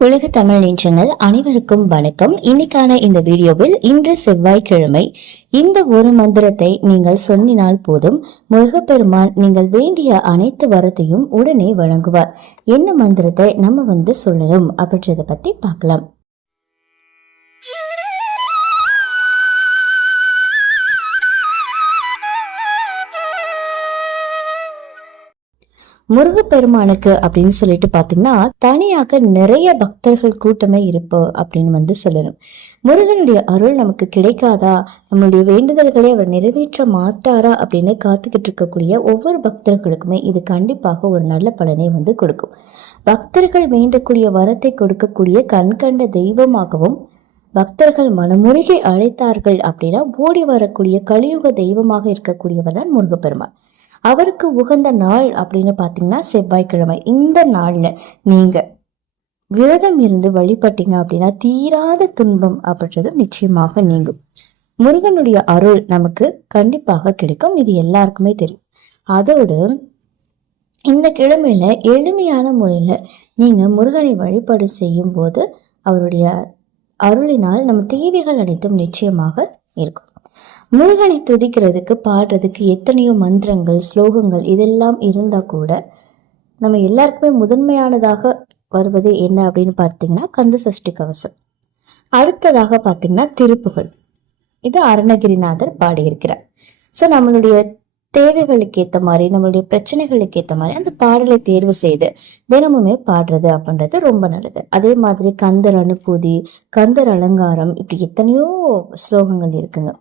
உலக தமிழ் நெஞ்சங்கள் அனைவருக்கும் வணக்கம். இன்னைக்கான இந்த வீடியோவில் இன்று செவ்வாய்க்கிழமை இந்த ஒரு மந்திரத்தை நீங்கள் சொன்னினால் போதும் முருகப்பெருமான் நீங்கள் வேண்டிய அனைத்து வரத்தையும் உடனே வழங்குவார். என்ன மந்திரத்தை நம்ம வந்து சொல்லணும் அப்படின்றத பத்தி பார்க்கலாம். முருகப்பெருமானுக்கு அப்படின்னு சொல்லிட்டு பாத்தீங்கன்னா தனியாக நிறைய பக்தர்கள் கூட்டமே இருப்போ அப்படின்னு வந்து சொல்லணும். முருகனுடைய அருள் நமக்கு கிடைக்காதா? நம்மளுடைய வேண்டுதல்களை அவர் நிறைவேற்ற மாட்டாரா? அப்படின்னு காத்துக்கிட்டு இருக்கக்கூடிய ஒவ்வொரு பக்தர்களுக்குமே இது கண்டிப்பாக ஒரு நல்ல பலனை வந்து கொடுக்கும். பக்தர்கள் வேண்டக்கூடிய வரத்தை கொடுக்கக்கூடிய கண்கண்ட தெய்வமாகவும் பக்தர்கள் மனமுருகி அழைத்தார்கள் அப்படின்னா ஓடி வரக்கூடிய கலியுக தெய்வமாக இருக்கக்கூடியவர் தான் முருகப்பெருமான். அவருக்கு உகந்த நாள் அப்படின்னு பார்த்தீங்கன்னா செவ்வாய்க்கிழமை. இந்த நாளில் நீங்கள் விரதம் இருந்து வழிபட்டீங்க அப்படின்னா தீராத துன்பம் அப்படின்றது நிச்சயமாக நீங்கும். முருகனுடைய அருள் நமக்கு கண்டிப்பாக கிடைக்கும். இது எல்லாருக்குமே தெரியும். அதோடு இந்த கிழமையில எளிமையான முறையில் நீங்கள் முருகனை வழிபாடு செய்யும் போது அவருடைய அருளினால் நம்ம தேவைகள் அனைத்தும் நிச்சயமாக இருக்கும். முருகனை துதிக்கிறதுக்கு பாடுறதுக்கு எத்தனையோ மந்திரங்கள் ஸ்லோகங்கள் இதெல்லாம் இருந்தால் கூட நம்ம எல்லாருக்குமே முதன்மையானதாக வருவது என்ன அப்படின்னு பார்த்தீங்கன்னா கந்த சஷ்டி கவசம். அடுத்ததாக பார்த்தீங்கன்னா திருப்புகள் இது அருணகிரிநாதர் பாடியிருக்கிறார். ஸோ நம்மளுடைய தேவைகளுக்கு ஏற்ற மாதிரி நம்மளுடைய பிரச்சனைகளுக்கு ஏற்ற மாதிரி அந்த பாடலை தேர்வு செய்து தினமுமே பாடுறது அப்படின்றது ரொம்ப நல்லது. அதே மாதிரி கந்தர் அனுபூதி கந்தர் அலங்காரம் இப்படி எத்தனையோ ஸ்லோகங்கள் இருக்குங்க.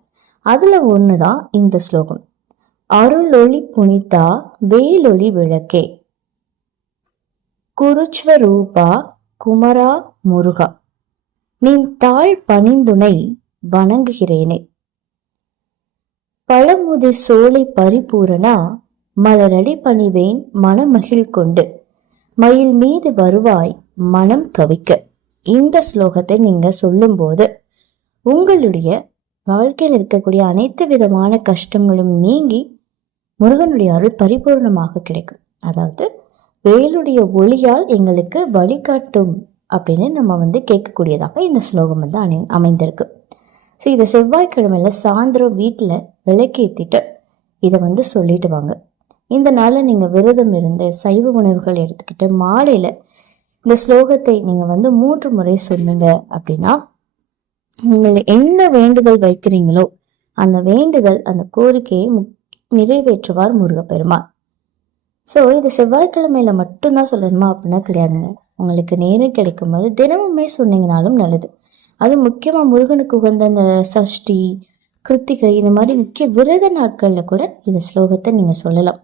அதுல ஒண்ணுதான் இந்த ஸ்லோகம். அருளொளி புனிதா வேலொளி விளக்கே. குருச்வரூபா குமரா முருகா. நின் தாழ் பணிந்துணை வணங்குகிறேனே. பழமுதி சோலை பரிபூரணா மலரடி பணிவேன் மனமகிழ் கொண்டு. மயில் மீது வருவாய் மனம் கவிக்க. இந்த ஸ்லோகத்தை நீங்க சொல்லும்போது உங்களுடைய வாழ்க்கையில் இருக்கக்கூடிய அனைத்து விதமான கஷ்டங்களும் நீங்கி முருகனுடைய அருள் பரிபூர்ணமாக கிடைக்கும். அதாவது வேலுடைய ஒளியால் எங்களுக்கு வழிகாட்டும் அப்படின்னு நம்ம வந்து கேட்கக்கூடியதாக இந்த ஸ்லோகம் வந்து அணி அமைந்திருக்கு. ஸோ இதை செவ்வாய்க்கிழமையில சாயந்தரம் வீட்டில் விளக்கேற்றிட்டு இதை வந்து சொல்லிட்டு வாங்க. இந்த நாளில் நீங்கள் விரதம் இருந்து சைவ உணவுகள் எடுத்துக்கிட்டு மாலையில் இந்த ஸ்லோகத்தை நீங்கள் வந்து மூன்று முறை சொல்லுங்க அப்படின்னா நீங்கள் என்ன வேண்டுதல் வைக்கிறீங்களோ அந்த வேண்டுதல் அந்த கோரிக்கையை நிறைவேற்றுவார் முருகப்பெருமான். ஸோ இது செவ்வாய்க்கிழமையில மட்டும்தான் சொல்லணுமா அப்படின்னா கிடையாதுங்க. உங்களுக்கு நேரம் கிடைக்கும் போது தினமுமே சொன்னீங்கனாலும் நல்லது. அது முக்கியமாக முருகனுக்கு உகந்த அந்த சஷ்டி கிருத்திகை இந்த மாதிரி முக்கிய விரத நாட்களில் கூட இந்த ஸ்லோகத்தை நீங்கள் சொல்லலாம்.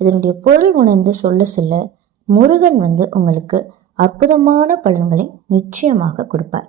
இதனுடைய பொருள் உணர்ந்து சொல்ல சொல்ல முருகன் வந்து உங்களுக்கு அற்புதமான பலன்களை நிச்சயமாக கொடுப்பார்.